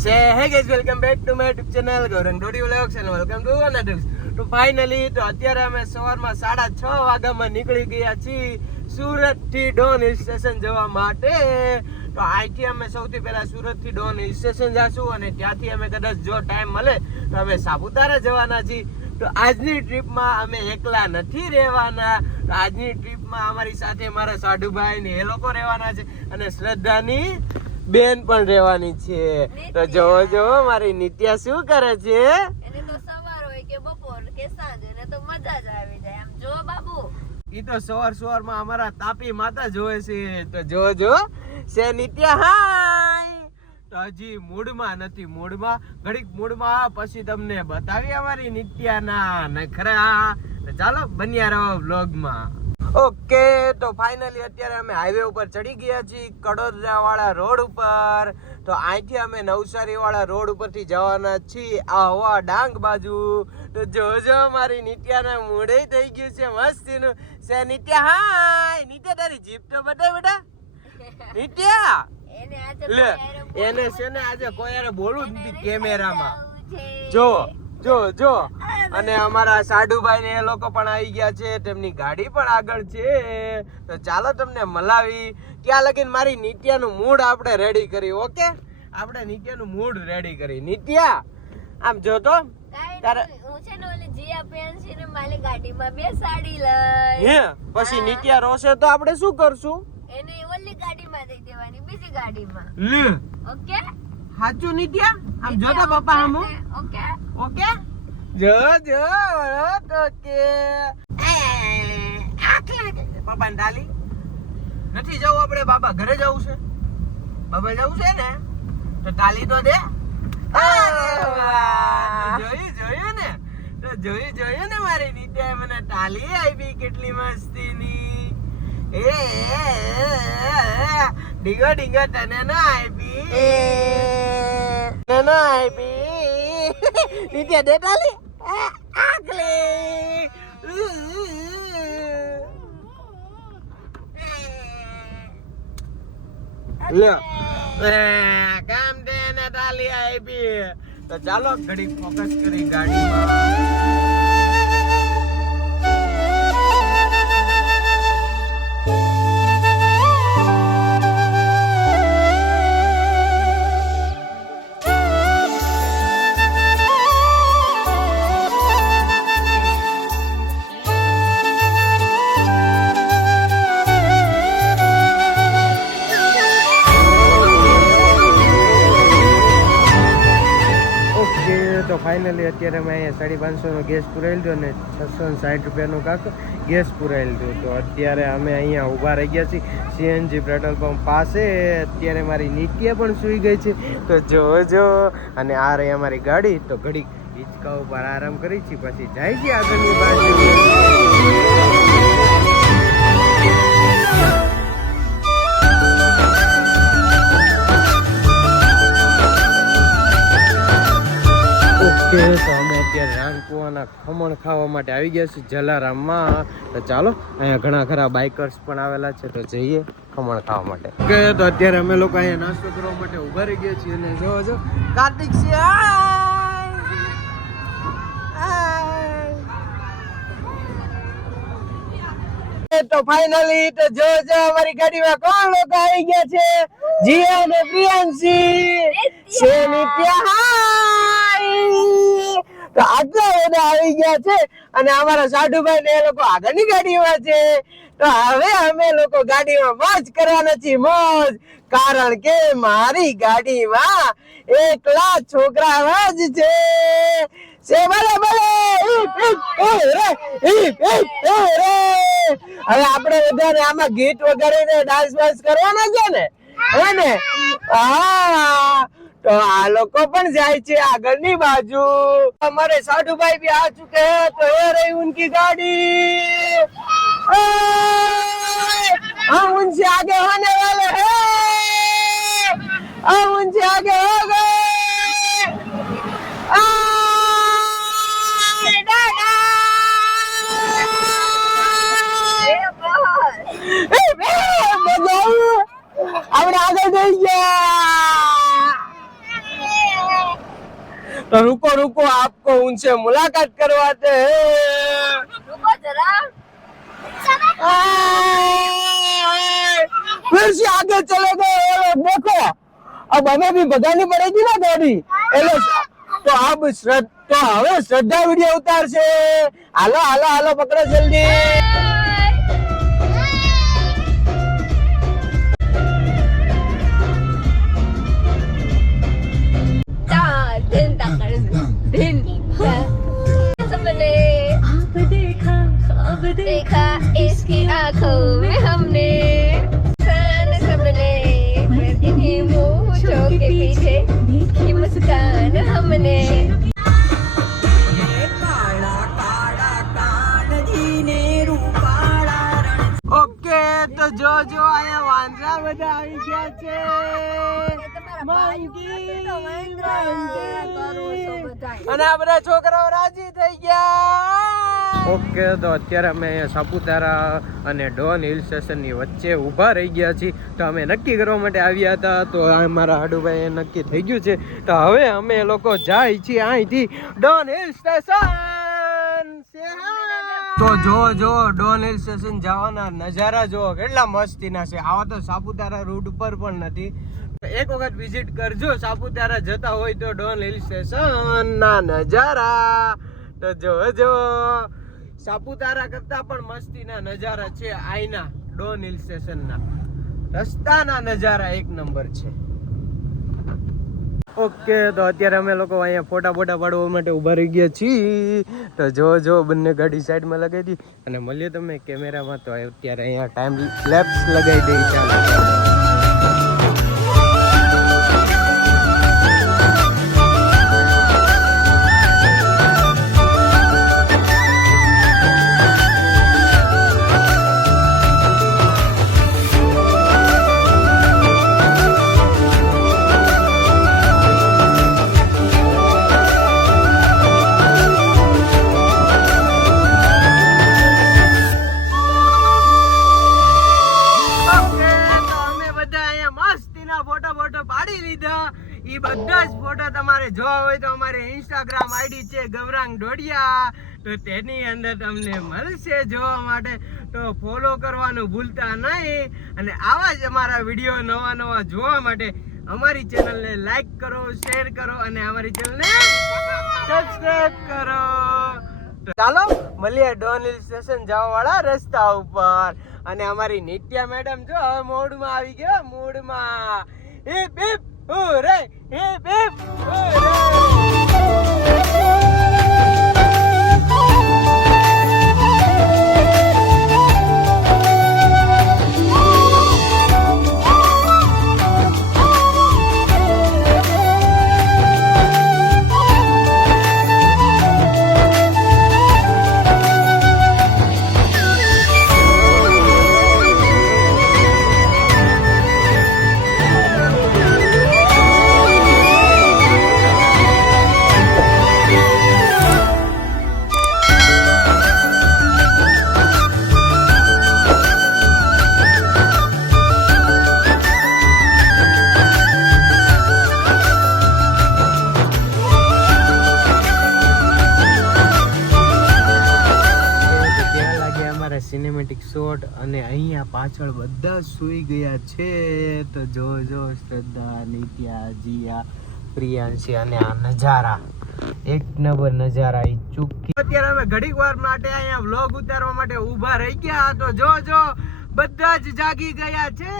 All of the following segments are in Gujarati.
Hey guys, welcome back to my YouTube channel Gaurang Dodi Vlogs and welcome to another. તો ફાઇનલી તો અત્યારે અમે સવારમાં 6:30 વાગ્યામાં નીકળી ગયા છીએ સુરત થી ડોન હિલ સ્ટેશન જવા માટે. તો અહીંથી અમે સૌથી પહેલા સુરત થી ડોન હિલ સ્ટેશન જાશું અને ત્યાંથી અમે કદાચ જો ટાઈમ મળે તો અમે સાપુતારા જવાના છીએ. તો આજની ટ્રીપમાં અમે એકલા નથી રહેવાના. તો આજની ટ્રીપમાં અમારી સાથે મારા સાડુભાઈ ને એ લોકો રહેવાના છે અને શ્રદ્ધાની બેન પણ રહેવાની છે. તો જોવો જોવો મારી નિત્યા શું કરે છે. એને તો સવાર હોય કે બપોર કે સાંજ એને તો મજા જ આવી જાય. આમ જો બાબુ ઈ તો સવારમાં અમારા તાપી માતા જોવે છે. તો જોવો જો સે નિત્યા હાય. તો હજી મૂડમાં નથી. ઘડીક મૂડમાં પછી તમને બતાવી અમારી નિત્યાના નખરા. તો ચાલો બન્યા રહો વ્લોગમાં. ઓકે, તો ફાઇનલી અત્યારે અમે હાઈવે ઉપર ચડી ગયા છીએ કડોદરા વાળા રોડ ઉપર. તો અહીંથી અમે નવસારી વાળા રોડ ઉપરથી જવાના છીએ આવા ડાંગ બાજુ. તો જોજો મારી નિત્યાના મૂડે થઈ ગયું છે મસ્તીનું. સે નિત્યા હાય. નિત્યા તારી જીપ તો બતાય બેટા. નિત્યા એને છે ને આજે કોઈ યાર બોલું જ નથી કેમેરામાં. જો અને અમારા સાડુભાઈ ને એ લોકો પણ આવી ગયા છે. તેમની ગાડી પણ આગળ છે. તો ચાલો તમને મલાવી. ત્યાં લગીને મારી નિત્યાનું મૂડ આપણે રેડી કરી. ઓકે, આપણે નિત્યાનું મૂડ રેડી કરી. નિત્યા આમ જો તો તારે હું છે ને ઓલી જીયા પેન્સી ને મારી ગાડીમાં બેસાડી લઈ. હે પછી નિત્યા રોશે તો આપણે શું કરશું? એને ઓલી ગાડીમાં દઈ દેવાની બીજી ગાડીમાં. લે ઓકે સાચું નિત્યા? આમ જો તો પપ્પા હમ. ઓકે ઓકે જો તો કે પપ્પા ને ડાલી નથી જવું આપણે. બાબા ઘરે જવું છે. બાબા જવું છે ને તો ટાલી તો દે. જોયું ને. તો જોયું ને મારી નિત્યા મને ટાલી આપી કેટલી મસ્તીની. ડીગો તને ના આપી. નિત્યા દે ટાલી. આખલી લે કામ દે ને ટાલી આપી. તો ચાલો ઘડી ફોકસ કરી ગાડીમાં. તો ફાઇનલી અત્યારે મેં અહીંયા 550નો ગેસ પુરાવી લીધો અને 660 રૂપિયાનું કાંક ગેસ પુરાવી લીધું. તો અત્યારે અમે અહીંયા ઊભા રહી ગયા છીએ સીએનજી પેટ્રોલ પંપ પાસે. અત્યારે મારી નિત્યા પણ સૂઈ ગઈ છે. તો જોજો અને આ રહી અમારી ગાડી. તો ઘડીક હિંચકા ઉપર આરામ કરી છીએ પછી જાય છે આગળની બાજુ. તો અમે અત્યારે રાણકુવાના ખમણ ખાવા માટે આવી ગયા છીએ જલારામમાં. તો ચાલો અહીંયા ઘણા ખરા બાઇકર્સ પણ આવેલા છે. તો જઈએ ખમણ ખાવા માટે. ઓકે, તો અત્યારે અમે લોકો અહીંયા નાસ્તો કરવા માટે ઉભા રહી ગયા છીએ અને જો કાર્તિક છે. તો ફાઇનલી તો જો અમારી ગાડીમાં કોણ લોકો આવી ગયા છે. જીયા અને પ્રિયાંશી છે. નિત્યા તો આટલા બધા આવી ગયા છે અને અમારા સાડુભાઈ ને એ લોકો આગળની ગાડીમાં છે. તો હવે અમે લોકો ગાડીમાં મોજ કરવાના છીએ. મોજ કારણ કે મારી ગાડીમાં એકલા છોકરા જ છે. હવે આપણે બધાને આમાં ગીત વગાડીને ડાન્સ વાન્સ કરવાના છે ને. હે ને? હા, તો આ લોકો પણ જાય છે આગળની બાજુ. हमारे साधु भाई भी आ चुके हैं. तो ये रही उनकी गाड़ी. हम उनसे आगे होने वाले हैं. हम उनसे आगे हो गए. આપણે આગળ જઈ ગયા. तो रुको रुको, आपको उनसे मुलाकात करवाते हैं। रुको जरा। फिर से आगे चले गए। देखो अब हमें भी भगानी पड़ेगी ना गाड़ी। तो अब હવે શ્રદ્ધા વિડિયો ઉતારશે। હાલો હાલો હાલો, પકડો જલ્દી। देखा इसकी आंखों में हमने सबने इन्हीं मूंछों के पीछे की मुस्कान हमने। ओके तो जो आया वांदरा બધા આવી ગયા છે। અને આ બધા છોકરાઓ રાજી થઈ ગયા। ઓકે તો અત્યારે અમે અહીંયા સાપુતારા અને ડોન હિલ સ્ટેશનની વચ્ચે ઊભા રહી ગયા છીએ। તો અમે નક્કી કરવા માટે આવ્યા હતા, તો આ મારા હાડુભાઈ નક્કી થઈ ગયું છે। તો હવે અમે લોકો જાય છીએ અહીંથી ડોન હિલ સ્ટેશન। તો જો ડોન હિલ સ્ટેશન જવાના નજારા જો કેટલા મસ્તીના છે। આવા તો સાપુતારા રૂટ ઉપર પણ નથી। એક વખત વિઝિટ કરજો સાપુતારા જતા હોય તો ડોન હિલ સ્ટેશન ના નજારા। તો જો સાપુતારા કરતા પણ મસ્તીના નજારા છે આઈના ડોન હિલ સ્ટેશન ના। રસ્તાના નજારા એક નંબર છે। ઓકે તો અત્યારે અમે લોકો અહીંયા ફોટા પાડવા માટે ઊભા રહી ગયા છીએ। તો જો બંને ગાડી સાઈડમાં લગાવી દી અને મળીએ તમે કેમેરામાં। તો અત્યારે અહીંયા ટાઈમ લેપ્સ લગાવી દઈ। ચાલો બધા જ ફોટા તમારે જોવા હોય તો અમારે ઇન્સ્ટાગ્રામ આઈડી છે ગૌરાંગ ડોડિયા। તો તેની અંદર તમને મળશે જોવા માટે। તો ફોલો કરવાનું ભૂલતા નહીં અને આવા જ અમારા વિડીયો નવા જોવા માટે અમારી ચેનલને લાઈક કરો, શેર કરો અને અમારી ચેનલને સબસ્ક્રાઇબ કરો। તો ચાલો મળીએ ડોન હિલ સ્ટેશન જવા વાળા રસ્તા ઉપર। અને અમારી નિત્યા મેડમ જો હવે મૂડમાં આવી ગયા। મૂડમાં hip hip hooray, hip hip hooray. Cinematic shot અને અહીંયા પાછળ બધા સૂઈ ગયા છે। તો જો શ્રદ્ધા, નિત્યા, જીયા, પ્રિયાંશી અને આ નજારા એક નંબર નજારા ઈ ચૂકી। અત્યારે અમે ઘડીક વાર માટે અહીંયા વ્લોગ ઉતારવા માટે ઊભા રહી ગયા। તો જો બધા જ જાગી ગયા છે।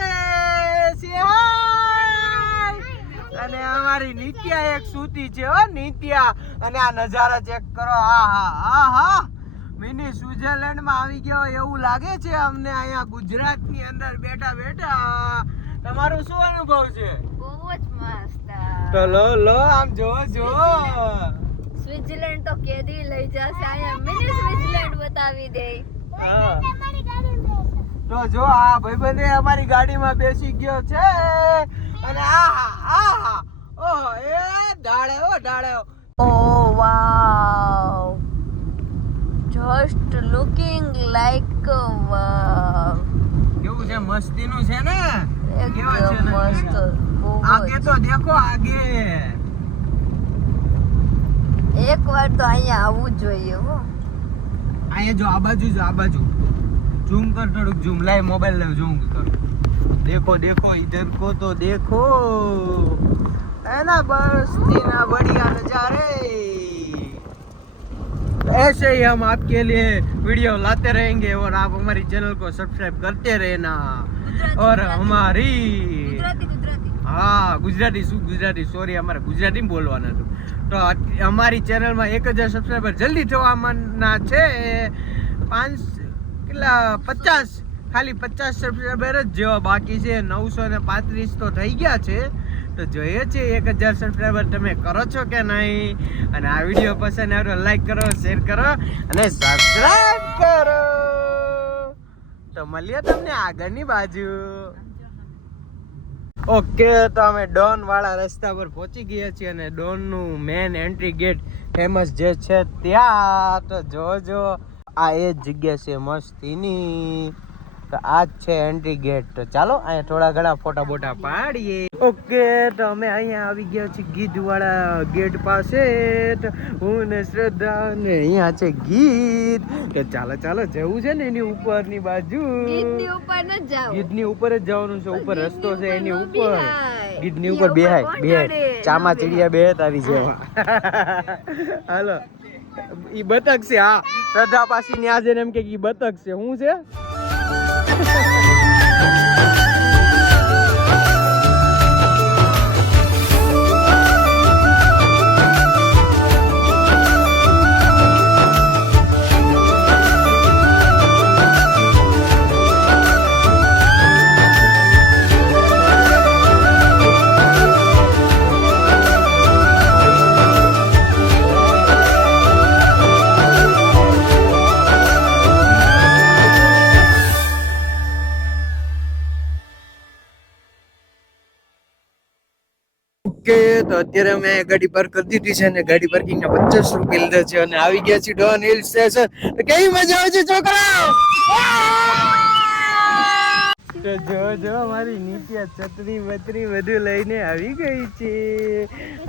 અને અમારી નિત્યા એક સૂતી છે હો, નિત્યા। અને આ નજારા ચેક કરો। આહા મિની સ્વિટરલેન્ડ માં આવી ગયો એવું લાગે છે અમને અહીંયા ગુજરાત ની અંદર બેઠા બેઠા। તમારો શું અનુભવ છે? બહુ જ મસ્ત। તો લો આમ જો સ્વિટરલેન્ડ તો કેદી લઈ જશે, અહીંયા મિની સ્વિટરલેન્ડ બતાવી દે। તો જો આ ભાઈબંધે અમારી ગાડીમાં બેસી ગયો છે અને આહા ઓહો એ ડાળે ઓ વાવ, just looking like wow। કેવું છે? મસ્તીનું છે ને? કેવા છે મસ્ત। આગે તો દેખો, આગે વાર તો અહીંયા આવવું જ જોઈએ હો. અહીંયા જો આ બાજુ ઝૂમ કર થોડુંક ઝૂમ લાય મોબાઈલ લાવ ઝૂમ કર देखो देखो इधर को तो देखो है ना बस्ती ना बढ़िया नजारे ऐसे ही हम आपके लिए वीडियो लाते रहेंगे और आप हमारी चैनल को सब्सक्राइब करते रहना और हमारी हाँ ગુજરાતી સોરી અમારે ગુજરાતીમાં બોલવાના હતું તો અમારી ચેનલમાં 1000 સબસ્ક્રાઇબર જલ્દી થવાના છે 50 ખાલી 50 સબસ્ક્રાઇબર જ જેવા બાકી છે 935 તો થઈ ગયા છે તો જોઈએ છે 1000 સબસ્ક્રાઇબર તમે કરો છો કે નહીં અને આ વિડીયો પસંદ આવ્યો તો લાઈક કરો શેર કરો અને સબસ્ક્રાઇબ કરો તો મળીએ તમને આગળની બાજુ ઓકે તો અમે ડોન વાળા રસ્તા પર પહોંચી ગયા છીએ અને ડોન નું મેન એન્ટ્રી ગેટ ફેમસ જે છે ત્યાં તો જોજો આ એ જ જગ્યા છે મસ્તીની તો આ જ છે એન્ટ્રી ગેટ તો ચાલો અહીંયા થોડા ઘણા ફોટા બોટા પાડીએ ઓકે તો અમે અહીંયા આવી ગયા છીએ ગીધ વાળા ગેટ પાસે તો હું ને શ્રદ્ધા ને અહીંયા છે ગીધ તો ચાલો જવું છે ને એની ઉપરની બાજુ ગીધની ઉપર ન જાવ ગીધની ઉપર જ જવાનું છે ઉપર રસ્તો છે એની ઉપર ગીધની ઉપર બેહાય ચામા ચીડિયા બે તારી જેવા હાલો ઈ બતક છે હા શ્રદ્ધા પાછી ન્યા જઈને એમ કે ઈ બતક છે શું છે તો અત્યારે અમે ગાડી પાર્ક કરી દીધી છે અને ગાડી પાર્કિંગ ના 50 રૂપિયા લીધા છે અને આવી ગયા છે ડોન હિલ સ્ટેશન તો કેવી મજા આવે છે છોકરા તો જો મારી નિત્યા છત્રી બત્રી બધું લઈને આવી ગઈ છે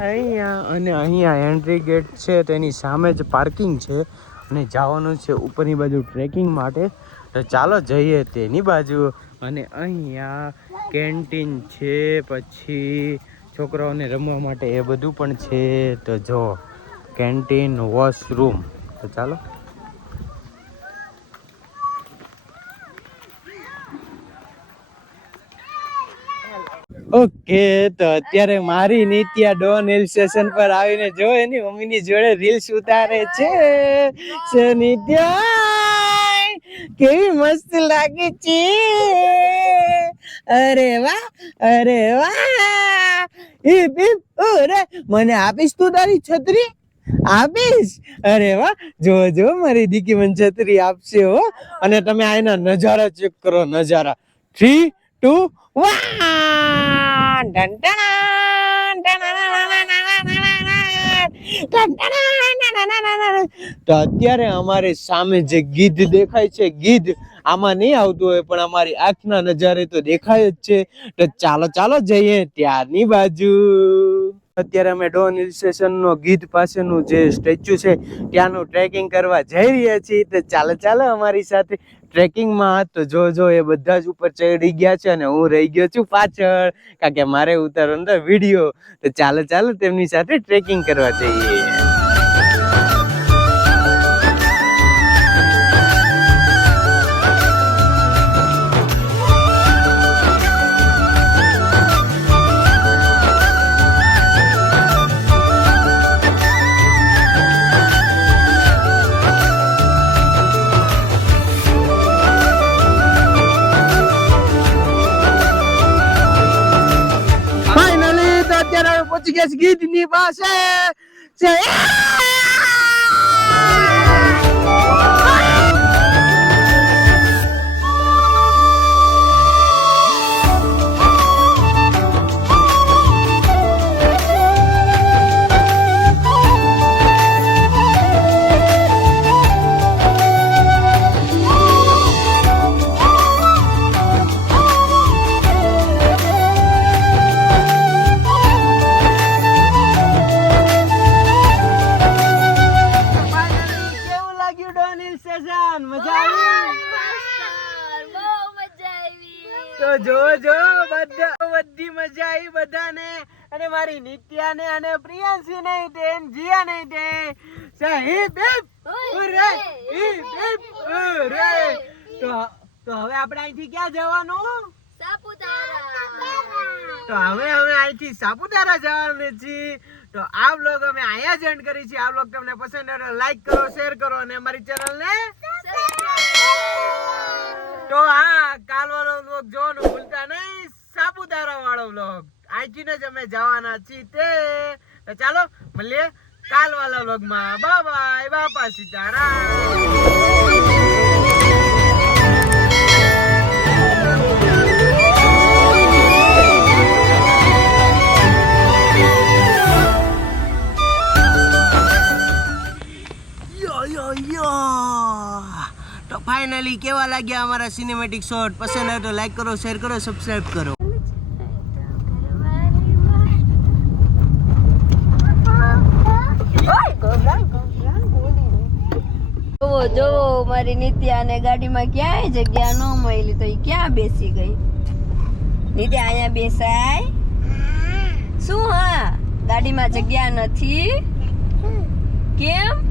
અહીંયા એન્ટ્રી ગેટ છે તેની સામે જ પાર્કિંગ છે અને જવાનું છે ઉપરની બાજુ ટ્રેકિંગ માટે તો ચાલો જઈએ તેની બાજુ અને અહીંયા કેન્ટીન છે પછી છોકરાઓને રમવા માટે એ બધું પણ છે તો જો કેન્ટીન વોશરૂમ તો ચાલો ઓકે તો અત્યારે મારી નિત્યા ડોન હિલ સ્ટેશન પર આવીને જો એની મમ્મીની જોડે રીલ્સ ઉતારે છે નિત્યા કેવી મસ્ત લાગે છે અરે વાહ ઓરે મને આપીશ તું તારી છત્રી આપીશ અરે વાહ જો મારી દીકી મને છત્રી આપશે હો અને તમે આના નજારા ચેક કરો નજારા 3 2 તો અત્યારે અમારે સામે જે ગીધ દેખાય છે ગીધ આમાં નહીં આવતું હોય પણ અમારી આંખના નજારે તો દેખાય જ છે તો ચાલો જઈએ ત્યારની બાજુ અત્યારે અમે ડોન હિલ સ્ટેશન નો ગીધ પાસેનું જે સ્ટેચ્યુ છે ત્યાંનું ટ્રેકિંગ કરવા જઈ રહ્યા છીએ તો ચાલો અમારી સાથે ટ્રેકિંગમાં તો જો એ બધા જ ઉપર ચડી ગયા છે અને હું રહી ગયો છું પાછળ કારણ કે મારે ઉતારવાનો વિડીયો તો ચાલો તેમની સાથે ટ્રેકિંગ કરવા જઈએ પહોંચી ગયા ગીધની પાસે જો બધી મજા આવી બધાને અને મારી નિત્યાને અને પ્રિયાંશી નહીં તે જીયા નહીં તે સાહેબ ઉરે ઉરે તો હવે આપણે અહીંથી ક્યાં જવાનું તો હવે અહીંથી સાપુતારા જવાનું છીએ તો આ વ્લોગ અમે અહીંયા જ એન્ડ કરી છે આ વ્લોગ તમને પસંદ આવે લાઈક કરો શેર કરો અને અમારી ચેનલને તો હા કાલ વાળો વ્લોગ જોવાનું ભૂલતા નહીં સાપુતારા વાળો વ્લોગ અહીંથી જ અમે જવાના છીએ તે તો ચાલો મળીએ કાલ વાળા વ્લોગમાં બાય બાય બાપા સીતારામ તો ફાઇનલી કેવા લાગ્યા અમારા સિનેમેટિક શોટ પસંદ આવે તો લાઈક કરો શેર કરો સબસ્ક્રાઇબ કરો જોવો મારી નિત્યાને ગાડીમાં ક્યાંય જગ્યા ન મળી તો એ ક્યાં બેસી ગઈ નિત્યા અહીંયા બેસાય શું હા ગાડીમાં જગ્યા નથી કેમ